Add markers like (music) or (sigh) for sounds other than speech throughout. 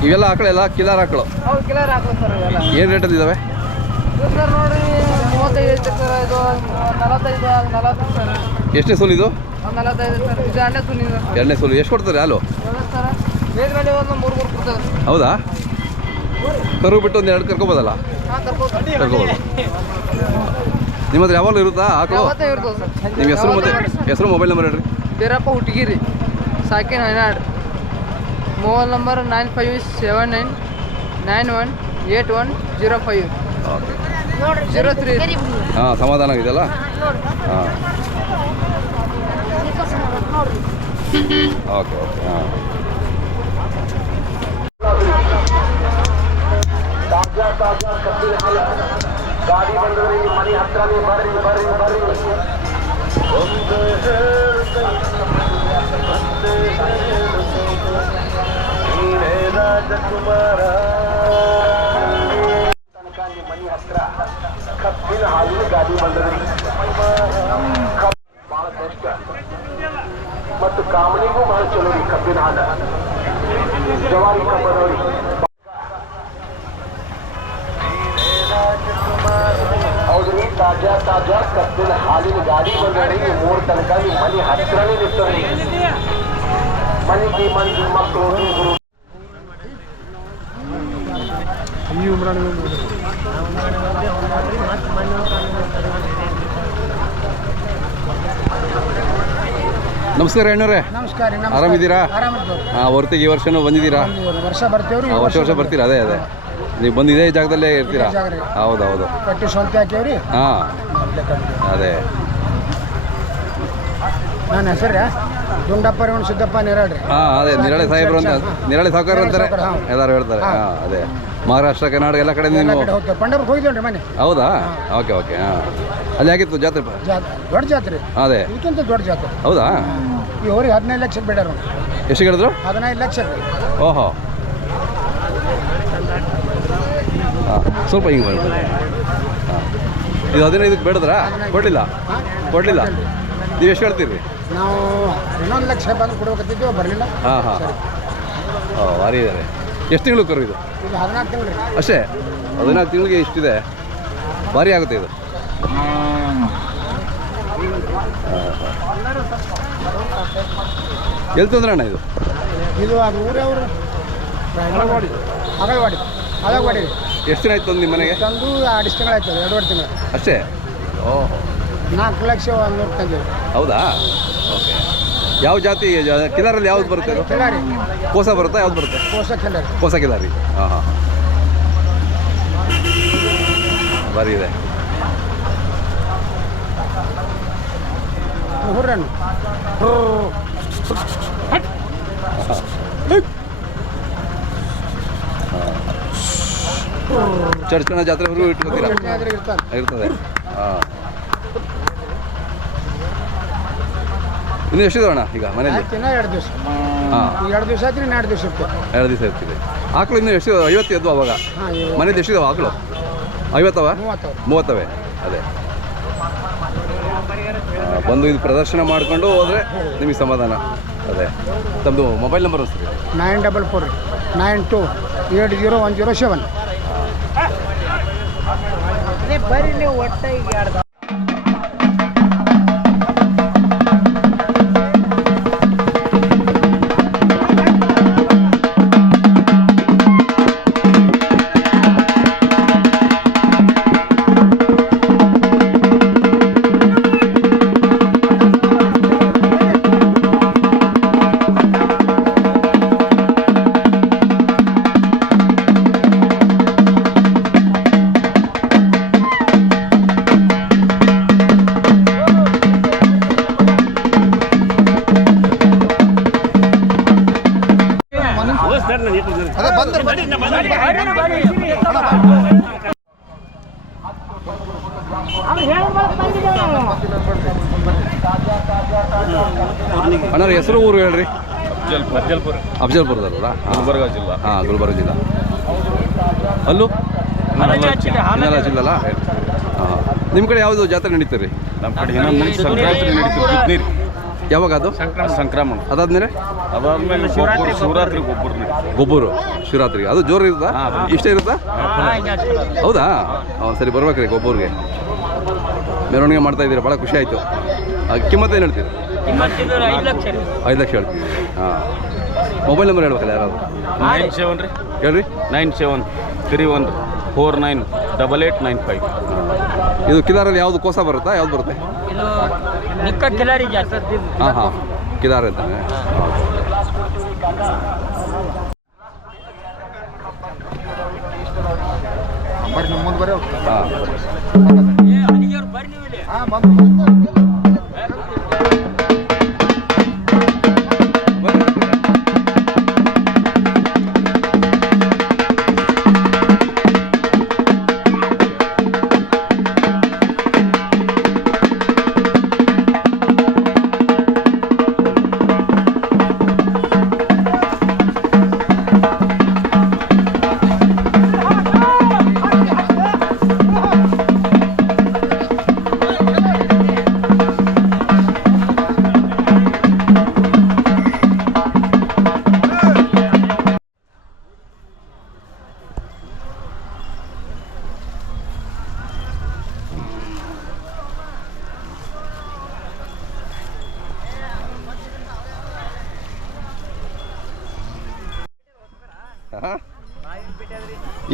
ಇವೆಲ್ಲ ಆಕಳೆಲ್ಲ ಕಿಲಾರ್ ಆಕಳು ಹೌದು ಕಿಲರ್ ಹಾಕೋ ಸರ್ ಇವೆಲ್ಲ ಏನು ರೇಟಲ್ಲಿ ಇದಾವೆ ಇದು ಸರ್ ನೋಡಿ ಮೂವತ್ತೈದು ಐತೆ ಸರ್ ಇದು ನಲವತ್ತೈದು ನಲವತ್ತು ಸರ್. ಎಷ್ಟನೇ ಸೋಲು ಇದು? ನಲವತ್ತೈದು ಸರ್ ಇದು ಎರಡನೇ ಸೋಲು ಎಷ್ಟು ಕೊಡ್ತಾರೆ ಹಾಲು? ಸರ್ ಮೇಲ್ಗಡೆ ಒಂದು ಮೂರು ಮೂರು ಕೊಡ್ತಾರೆ. ಹೌದಾ? ಕರು ಬಿಟ್ಟು ಒಂದು ಎರಡು ಕರ್ಕೋಬೋದಲ್ಲ ಕರ್ಕೋಬೋದು. ನಿಮ್ಮ ಹತ್ರ ಯಾವಾಗಲೂ ಇರುತ್ತಾ ಆಕಳು ಇರ್ತದೆ ನಿಮ್ಮ ಹೆಸರು ಮತ್ತೆ ಹೆಸರು ಮೊಬೈಲ್ ನಂಬರ್ ಹೇಳ್ರಿ. ಬೀರಪ್ಪ ಹುಟ್ಗಿರಿ ಸಾಕಿನ ಹೈನಾಡ್. Mobile number nine five seven nine nine one eight one zero five okay zero three ಹಾಂ ಸಮಾಧಾನ ಆಗಿದೆಯಲ್ಲ ಹಾಂ ಓಕೆ ಓಕೆ ಹಾಂ ಗಾಡಿ ಬಂದ್ರೆ ಈ ಮನೆ ಹತ್ರನೇ ಬರ್ರಿ ಬರ್ರಿ ಬರ್ರಿ ಒಂದು ನೀನೇ ರಾಜಕುಮಾರ. ಕಬ್ಬಿನ ಹಾಲಿನ ಗಾಡಿ ಬಂದದ್ರಿ ಕಬ್ ಬಹಳ ಬೆಸ್ಟ್ ಮತ್ತು ಕಾಮಣಿಗೂ ಬಹಳ ಚಲೋ ರೀ ಕಬ್ಬಿನ ಹಾಲು ಜವಾರಿ ಕಬ್ಬದವ್ರಿ ಹೌದ್ರಿ ತಾಜಾ ತಾಜಾ ಕಬ್ಬಿನ ಹಾಲಿನ ಗಾಡಿ ಬಂದ್ರಿ ಮೂರ್ ತನಕ ನಿಮ್ ಮನೆ ಹತ್ರನೇ ನಿಂತದ್ರಿ ಮನೆಗೆ ಮಂದಿ ಮಕ್ಕಳು ಹುಡುಗರು ನಮಸ್ಕಾರ ಅಣ್ಣವ್ರೆ. ನಮಸ್ಕಾರ ಆರಾಮಿದ್ದೀರಾ? ಹೊರತಿಗೆ ಈ ವರ್ಷನೂ ಬಂದಿದ್ದೀರಾ? ವರ್ಷ ಬರ್ತೇವ್ರಿ ವರ್ಷ ವರ್ಷ ಬರ್ತೀರಾ? ಅದೇ ಅದೇ. ನೀವು ಬಂದು ಇದೇ ಜಾಗದಲ್ಲೇ ಇರ್ತೀರಾ. ಹೌದು ಹೌದು ಕಟ್ಟಿ ಸ್ವಂತ ಹಾಕ್ಯವ್ರಿ ಹಾಂ. ಅದೇ. ನನ್ನ ಹೆಸರು ದುಂಡಪ್ಪ ರೇವಣ ಸಿದ್ದಪ್ಪ ನಿರಾಳ್ರಿ. ಹಾಂ ಅದೇ. ನಿರಳೆ ಸಾಹೇಬ್ರು ಅಂತ ನಿರಳೆ ಸಾವುಕಾರ ಅಂತಾರೆ. ಎಲ್ಲರೂ ಹೇಳ್ತಾರೆ. ಹಾಂ ಅದೇ. ಮಹಾರಾಷ್ಟ್ರ ಕರ್ನಾಟಕ ಎಲ್ಲ ಕಡೆ ಎಲ್ಲ ನೀವು ಕಡೆ ಹೋಗ್ತೇವೆ. ಮನೆ? ಹೌದಾ? ಓಕೆ ಓಕೆ ಹಾಂ. ಅಲ್ಲಿ ಆಗಿತ್ತು ಜಾತ್ರೆ? ಪ- ಜಾತ್ರೆ ದೊಡ್ಡ ಜಾತ್ರೆ. ಅದೇ. ಇದಕ್ಕಿಂತ ದೊಡ್ಡ ಜಾತ್ರೆ. ಹೌದಾ? ಈ ಹೋರಿ ಹದಿನೈದು ಲಕ್ಷಕ್ಕೆ ಬೇಡಾರ. ಎಷ್ಟು ಹೇಳಿದ್ರು ಹದಿನೈದು ಲಕ್ಷ ಓಹೋ. ಹಾಂ ಸ್ವಲ್ಪ ಹಿಂಗೆ ಬರ್ತದೆ ಹಾಂ. ಇದು ಹದಿನೈದಕ್ಕೆ ಬೇಡದ್ರಾ? ಕೊಡಲಿಲ್ಲ? ಕೊಡಲಿಲ್ಲ? ನೀವು ಎಷ್ಟು ಹೇಳ್ತೀರಿ ನಾವು ಇನ್ನೊಂದು ಲಕ್ಷ ಬಂದು ಕೊಡ್ಬೇಕಂತಿದ್ದೇವೆ ಬರಲಿಲ್ಲ? ಹಾಂ ಹಾಂ. ಓ ಭಾರಿ ಇದ್ದಾರೆ ಎಷ್ಟು ತಿಂಗಳು ಕರು ಇದು? ಅಷ್ಟೇ? ಹದಿನಾಲ್ಕು ತಿಂಗಳಿಗೆ ಇಷ್ಟಿದೆ. ಭಾರಿ ಆಗುತ್ತೆ ಇದು. ಎಲ್ಲಿ ತೊಂದರೆ ಅಣ್ಣ ಇದು? ಇದು ಅದು ಊರೇ ಅವರು ಅಗಲವಾಡಿ ಅಗಲವಾಡಿ ಅಗಲವಾಡಿ ರೀ. ಎಷ್ಟು ದಿನ ಆಯ್ತು ತಂದು ನಿಮ್ಮ ಮನೆಗೆ? ತಂದು ಎರಡು ತಿಂಗಳು ಆಯ್ತದೆ ವರ್ಷ ತಿಂಗಳು. ಅಷ್ಟೇ? ಓಹೋ. ನಾಲ್ಕು ಲಕ್ಷ ಒಂದು ನೂರು ಹೌದಾ? ಯಾವ ಜಾತಿ ಕಿಲಾರಲ್ಲಿ ಯಾವ್ದು ಬರುತ್ತೆ ಕೋಸ ಬರುತ್ತಾ ಯಾವ್ದು ಬರುತ್ತೆ? ಕೋಸ ಕಿಲಾರಿ. ಕೋಸ ಕಿಲಾರಿ. ಹಾಂ ಹಾಂ ಬರೀ ಇದೆ. ಚರ್ಚನ ಜಾತ್ರೆ ಇಟ್ಕೊತೀರಾ ಇರ್ತಾನೆ ಇರ್ತದೆ. ಹಾಂ. ಇನ್ನು ಎಷ್ಟಿದೆ ಅಣ್ಣ ಈಗ ಮನೇಲಿ ಎರಡು ದಿವಸ. ಹಾಂ. ಎರಡು ದಿವಸ ಆಯ್ತು ಇನ್ನು ಎರಡು ದಿವಸ ಇರ್ತದೆ ಎರಡು ದಿವಸ ಇರ್ತಿದೆ ಆಕಳು ಇನ್ನು ಎಷ್ಟು ಐವತ್ತು ಎದ್ದು ಅವಾಗ? ಹಾಂ ಮನೇಲಿ ಎಷ್ಟಿದಾವ ಆಕಳು? ಐವತ್ತವ? ಮೂವತ್ತವ್ರು ಮೂವತ್ತವೆ? ಅದೇ. ಬಂದು ಇದು ಪ್ರದರ್ಶನ ಮಾಡಿಕೊಂಡು ಹೋದರೆ ನಿಮಗೆ ಸಮಾಧಾನ. ಅದೇ. ತಮ್ಮದು ಮೊಬೈಲ್ ನಂಬರ್ ಸರಿ nine double four nine two eight zero one zero seven. ಬರ್ರಿ ನೀವು ಒಟ್ಟ ಈಗ ಅಣ್ಣ ಹೆಸರು ಊರು ಹೇಳ್ರಿ. ಅಫ್ಜಲ್ಪುರ. ಅಫ್ಜಲ್ಪುರದಲ್ಲ ಗುಲ್ಬರ್ಗ ಜಿಲ್ಲಾ. ಹಾಂ ಗುಲ್ಬರ್ಗ ಜಿಲ್ಲಾ. ಅಲ್ಲೂ? ಹಾನಲ್ಲ ಜಿಲ್ಲಲ್ಲ ಹಾಂ. ನಿಮ್ಮ ಕಡೆ ಯಾವುದು ಜಾತ್ರೆ ನಡೀತಾರೆ ನಮ್ಮ ಕಡೆ ಸಂಕ್ರಾಂತಿ ನಡೀತಾರೆ ಯಾವಾಗ ಅದು ಸಂಕ್ರಮಣ. ಅದಾದ್ಮೇಲೆ? ಶಿವರಾತ್ರಿ ಗೊಬ್ಬರ ಶಿವರಾತ್ರಿಗೆ. ಅದು ಜೋರು ಇರುತ್ತಾ? ಇಷ್ಟೇ ಇರುತ್ತಾ? ಹೌದಾ? ಹಾಂ ಸರಿ ಬರ್ಬೇಕ್ರಿ ಗೊಬ್ಬರಿಗೆ. ಮೆರವಣಿಗೆ ಮಾಡ್ತಾ ಇದ್ದೀರಾ ಭಾಳ ಖುಷಿ ಆಯಿತು. ಕಿಮ್ಮತ್ತು ಏನು ಹೇಳ್ತೀರಿ? ಐದು ಲಕ್ಷ ಹೇಳ್ತೀವಿ ಹಾಂ. ಮೊಬೈಲ್ ನಂಬರ್ ಹೇಳ್ಬೇಕಲ್ಲ ಯಾರಾದ್ರು? ನೈನ್ ಸೆವೆನ್ ರೀ. ಹೇಳ್ರಿ. Nine seven three one four nine double eight nine five. ಇದು ಕಿದಾರಲ್ಲಿ ಯಾವುದು ಕೋಸ ಬರುತ್ತಾ? ಯಾವ್ದು ಬರುತ್ತೆ? ನಿಕ್ಕ ಕಿಲಾರಿ ಜಾಸ್ತಿ. ಹಾಂ ಹಾಂ. ಕಿದಾರ ಅಂತಾನೆ. ಹಾಂ.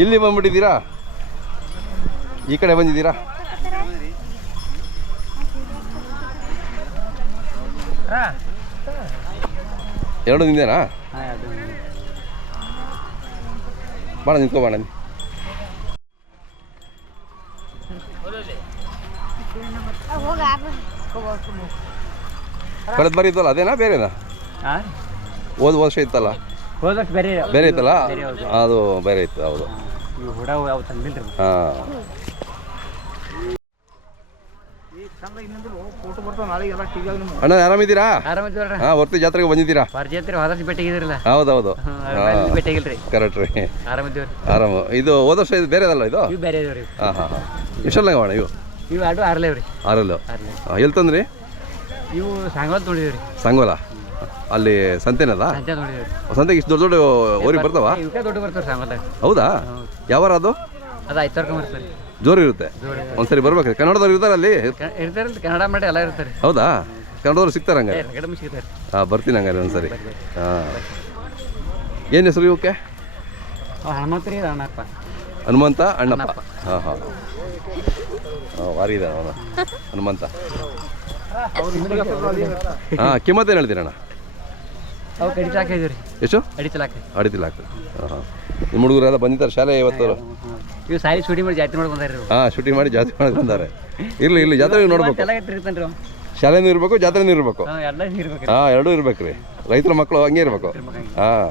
ಇಲ್ಲಿ ಬಂದ್ಬಿಟ್ಟಿದ್ದೀರಾ? ಈ ಕಡೆ ಬಂದಿದ್ದೀರಾ? ಎರಡು ನಿಂದೇನಾ? ಬಾಣ ನಿಂತ್ಕೋ ಬಾಣ ಕಳೆದ ಬಾರಿ ಇದ್ದಲ್ಲ ಅದೇನಾ ಬೇರೆನಾ? ಹೋದ ವರ್ಷ ಇತ್ತಲ್ಲ? ಬೇರೆ ಬೇರೆ ಇತ್ತಲ್ಲ? ಅದು ಬೇರೆ ಇತ್ತು ಹೌದು. ಇವು ಹುಡ ಯಾವ ತಂದಿಲ್ರಿ? ಹಾಂ. ಅಣ್ಣ ಆರಾಮಿದ್ದೀರಾ? ಹಾ ಹಾಂ ವರ್ತಿ ಜಾತ್ರೆಗೆ ಬಂದಿದ್ದೀರಾ? ಪಾರ್ಜಾತ್ರಿ ಹೌದು ಹೌದು. ಹೌದೌದು ಕರೆಕ್ಟ್ ರೀ. ಆರಾಮ. ಇದು ಹೋದ ವರ್ಷ ಇದು ಬೇರೆದಲ್ಲ ಇದು? ಇವು ಬೇರೆ ಇದಾವ್ರಿ. ಹಾಂ ಹಾಂ ಹಾಂ. ಎಷ್ಟಲ್ಲ ಅಣ್ಣ ಇವು? ಇವು ಆರ್ಲೇವ್ರಿ. ಆರಲ್ಲು. ಹಾಂ ಎಲ್ಲಿ ತಂದ್ರಿ? ಇವು ಸಾಂಗೋಲ್ ನೋಡಿದ್ರಿ ಸಂಗೋಲ ಅಲ್ಲಿ ಸಂತೆನಲ್ಲ ಸಂತೆಗೆ ಇಷ್ಟು ದೊಡ್ಡ ದೊಡ್ಡ ಊರಿಗೆ ಬರ್ತಾವ? ದೊಡ್ಡ ಹೌದಾ? ಯಾವಾರ ಅದು? ಅದು ಐದು ಜೋರು ಇರುತ್ತೆ. ಒಂದ್ಸರಿ ಬರ್ಬೇಕು. ಕನ್ನಡದವ್ರು ಇರ್ತಾರೆ ಅಲ್ಲಿ? ಕನ್ನಡ ಮಾಡಿ ಎಲ್ಲ ಇರ್ತಾರೆ. ಹೌದಾ? ಕನ್ನಡದವ್ರು ಸಿಗ್ತಾರೆ ಹಂಗಾರೆ? ಹಾಂ ಬರ್ತೀನಿ ಹಂಗಾರೆ ಒಂದ್ಸರಿ. ಹಾಂ. ಏನು ಹೆಸರು ಇವಕ್ಕೆ ಹನುಮಂತ ಅಣ್ಣಪ್ಪ. ಹನುಮಂತ ಅಣ್ಣಪ್ಪ. ಹಾಂ ಹಾಂ. ಹಾಂ ವಾರಿ ಇದ್ದಾನೆ ಅವನು ಹನುಮಂತ. ಹಾಂ ಕಿಮ್ಮತ್ತೇನು ಹೇಳ್ತೀರಣ್ಣ? ಅವು ಕಡಿತಾಕ ಇದೀವಿ ಎಷ್ಟು? ಅಡಿತಲಾಕ ಅಡಿತಿಲ್ಲ ಆಗ್ತದೆ ಹಾಂ ನಿಮ್ಮ ಹುಡುಗರೆಲ್ಲ ಬಂದಿದ್ದಾರೆ ಶಾಲೆ ಇವತ್ತು? ಇವು ಸಾರಿ ಶೂಟಿ ಮಾಡಿ ಜಾತ್ರೆ ಮಾಡಿ ಬಂದಾರ ಹಾಂ ಶೂಟಿಂಗ್ ಮಾಡಿ ಜಾತ್ರೆ ಮಾಡಿ ಬಂದಾರೆ. ಇರಲಿ ಇಲ್ಲಿ ಜಾತ್ರೆ ನೋಡ್ಬೇಕು. ಎಲ್ಲ ರೀ ಶಾಲೆನೂ ಇರಬೇಕು ಜಾತ್ರೆನೂ ಇರಬೇಕು. ಎಲ್ಲ ಇರ್ಬೇಕು. ಹಾಂ ಎರಡೂ ಇರ್ಬೇಕು ರೀ ರೈತರ ಮಕ್ಕಳು ಹಂಗೆ ಇರಬೇಕು. ಹಾಂ.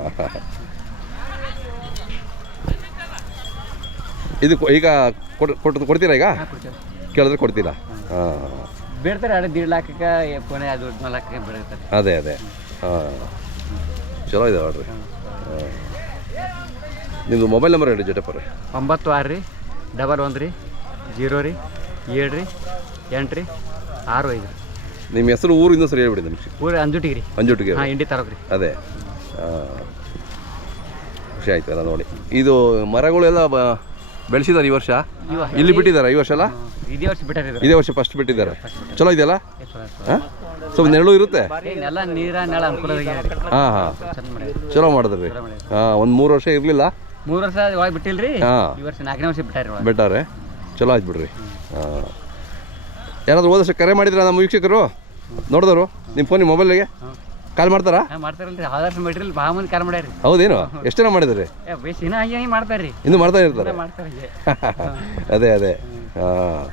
ಇದು ಈಗ ಕೊಡ್ತೀರಾ ಈಗ? ಕೇಳಿದ್ರೆ ಕೊಡ್ತೀರಾ? ಹಾಂ. ಬೇಡ್ತಾರೆ ಎರಡು ದೀಡ್ ಲಾಖಕ್ಕೆ ಪುಣೆ ಅದು ನಾಲ್ಕು ಲಾಖಕ್ಕೆ ಬಿಡ್ತಾರೆ ಅದೇ ಅದೇ. ಹಾಂ. ಚಲೋ ಇದೆ ನೋಡ್ರಿ ಹಾಂ. ನಿಮ್ಮದು ಮೊಬೈಲ್ ನಂಬರ್ ಹೇಳಿ ಜೊತೆ ರೀ ಒಂಬತ್ತು ಆರು ರೀ ಡಬಲ್ ಒಂದು ರೀ ಜೀರೋ ರೀ ಏಳು ರೀ ಎಂಟು ರೀ ಆರು ಐದು ನಿಮ್ಮ ಹೆಸರು ಊರಿಂದ ಸರಿ ಹೇಳ್ಬಿಡಿ ನಿಮ್ಗೆ. ಊರು ಅಂಜುಟಿಗೆ ರೀ ಅಂಜುಟಿಗೆ ಹಾಂ ಇಂಡಿ ತರೋಕ್ ರೀ. ಅದೇ. ಹಾಂ. ಖುಷಿ ಆಯ್ತು ಎಲ್ಲ ನೋಡಿ. ಇದು ಮರಗಳೆಲ್ಲ ಬ ಬೆಳೆಸಿದ್ದಾರೆ ಈ ವರ್ಷ? ಇಲ್ಲಿ ಬಿಟ್ಟಿದ್ದಾರೆ ಈ ವರ್ಷ ಅಲ್ಲ ಇದೇ ವರ್ಷ ಇದು ಇದೇ ವರ್ಷ ಫಸ್ಟ್ ಬಿಟ್ಟಿದ್ದಾರೆ. ಚಲೋ ಇದೆಯಲ್ಲ? ಹಾಂ? ಸ್ವಲ್ಪ ನೆರಳು ಇರುತ್ತೆ? ನೆಲ ನೀರ ನೆಲ ಅನುಕೂಲ ಹಾಂ ಹಾಂ. ಚಲೋ ಮಾಡಿದ್ರಿ. ಹಾಂ ಒಂದು ಮೂರು ವರ್ಷ ಇರಲಿಲ್ಲ? ಮೂರು ವರ್ಷ ಒಳಗೆ ಬಿಟ್ಟಿಲ್ರಿ? ಹಾಂ. ಈ ವರ್ಷ ನಾಲ್ಕನೇ ವರ್ಷ ಬಿಟ್ಟಾರೆ ಬೆಟ್ಟಾರೆ? ಚಲೋ ಆಯ್ತು ಬಿಡ್ರಿ. ಹಾಂ. ಯಾರಾದರೂ ವರ್ಷ ಕರೆ ಮಾಡಿದ್ರ ನಮ್ಮ ವೀಕ್ಷಕರು? ನೋಡಿದವರು? ನಿಮ್ಮ ಫೋನಿಗೆ ಮೊಬೈಲಿಗೆ ಕಾಲ್ ಮಾಡ್ತಾರಾ? ಮಾಡ್ತಾರಲ್ರಿ. ಆದರ್ಶ ಬಿಟ್ರಿಲ್ಲ ಭಾಳ ಮಂದಿ ಕಾರ್ ಮಾಡ್ಯಾರ ಹೌದೇನು? ಎಷ್ಟು ಜನ ಮಾಡಿದ್ರಿ? ಬೇಸ್ ಇನ್ನೂ ಹಂಗೆ ಹಿಂಗೆ ಮಾಡ್ತಾರೆ ಮಾಡ್ತಾ ಇರ್ತಾರೆ. (laughs) ಅದೇ ಅದೇ. ಹಾಂ.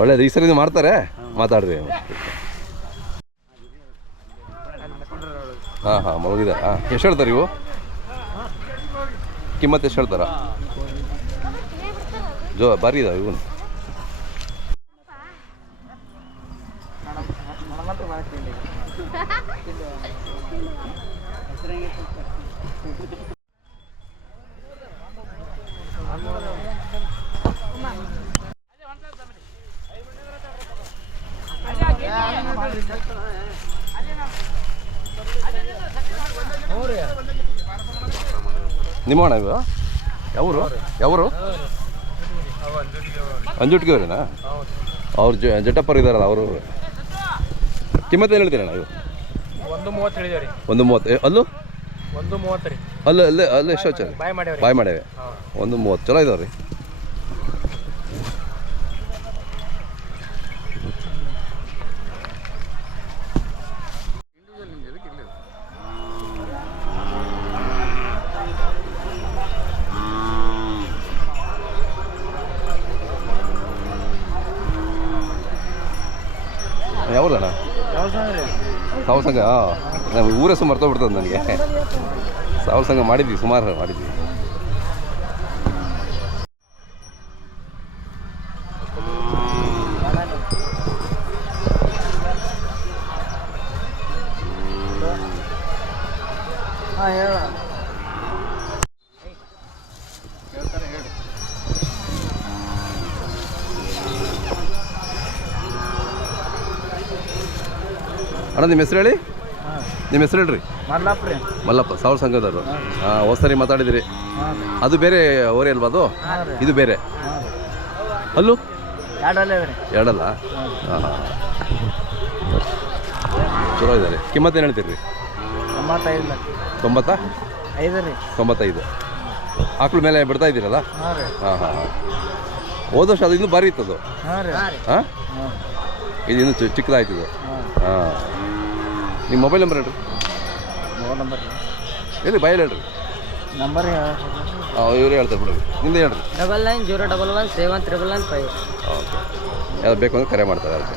ಒಳ್ಳೇದು, ಈ ಸರಿ ಮಾಡ್ತಾರೆ? ಮಾತಾಡ್ರಿ ಹಾಂ ಹಾಂ ಮಲಗಿದ ಹಾಂ, ಎಷ್ಟು ಹೇಳ್ತಾರೆ ಇವು? ಕಿಮ್ಮತ್ತು ಎಷ್ಟು ಹೇಳ್ತಾರ? ಜೋ, ಭಾರಿ ಇದಾವೆ ಇವನು. ನಿಮ್ಮಣ್ಣ ಇವು ಯಾವರು? ಯಾವರು? ಅಂಜುಟ್ಗೆ ಅವರೇನಾ? ಅವ್ರು ಜ ಜಟಪ್ಪರ್ ಇದ್ದಾರಲ್ಲ ಅವರು ಕಿಮ್ಮತ್ತು ಏನು ಹೇಳ್ತೀರಣ್ಣ ಇವು ಒಂದು ಮೂವತ್ತು ಒಂದು ಮೂವತ್ತು. ಅಲ್ಲೂ? ಒಂದು ಮೂವತ್ತು ರೀ. ಅಲ್ಲೂ ಅಲ್ಲೇ ಅಲ್ಲೇ ಎಷ್ಟು ಬಾಯ್ ಮಾಡ್ಯಾವ್ರಿ ಬಾಯ್ ಮಾಡೇವೆ. ಒಂದು ಮೂವತ್ತು. ಚಲೋ ಇದಾವೆ ರೀ ಸಾವು ಸಂಘ ಊರ ಹೆಸರು ಮರ್ತೋಗ್ಬಿಡ್ತದೆ ನನಗೆ. ಸಾವು ಸಂಘ ಮಾಡಿದ್ವಿ ಸುಮಾರು ಮಾಡಿದ್ವಿ. ಅಣ್ಣ ನಿಮ್ಮ ಹೆಸರು ಹೇಳಿ? ನಿಮ್ಮ ಹೆಸರು ಹೇಳ್ರಿ. ಮಲ್ಲಪ್ಪ ಸಾವಿರ ಸಂಘದವರು. ಹಾಂ. ಹೊಸರಿ ಮಾತಾಡಿದಿರಿ. ಅದು ಬೇರೆ ಓರಿ ಅಲ್ವಾ ಅದು? ಇದು ಬೇರೆ. ಅಲ್ಲೂ? ಎರಡು ಎರಡಲ್ಲ? ಹಾಂ ಇದೆ ಚಲೋ ಇದ್ದಾರೆ ಕಿಮ್ಮತ್ತು ಏನು ಹೇಳ್ತೀರಿ ತೊಂಬತ್ತಾ? ತೊಂಬತ್ತೈದು. ಆಕಳ ಮೇಲೆ ಬಿಡ್ತಾ ಇದ್ದೀರಲ್ಲ? ಹಾಂ ಹಾಂ ಹಾಂ ಹೋದಷ್ಟು ಹೋದ ವರ್ಷ ಅದು ಇನ್ನೂ ಭಾರಿ ಇತ್ತದು ಹಾಂ ಇದು ಇನ್ನೂ ಚಿ- ಚಿಕ್ಕದಾಯ್ತು ಇದು ಹಾಂ. ನಿಮ್ಮ ಮೊಬೈಲ್ ನಂಬರ್ ಹೇಳ್ರಿ. ಮೊಬೈಲ್ ನಂಬರ್ ಎಲ್ಲಿ ಬಯಲು ಹೇಳ್ರಿ. ನಂಬರ್ ಹಾಂ ಇವರು ಹೇಳ್ತಾರೆ ಬಿಡ್ರಿ ನಿಮ್ದು ಹೇಳ್ರಿ. Double nine zero double one seven triple nine five okay ಯಾವ್ದು ಬೇಕು ಅಂದ್ರೆ ಕರೆ ಮಾಡ್ತಾರೆ ಅದಕ್ಕೆ.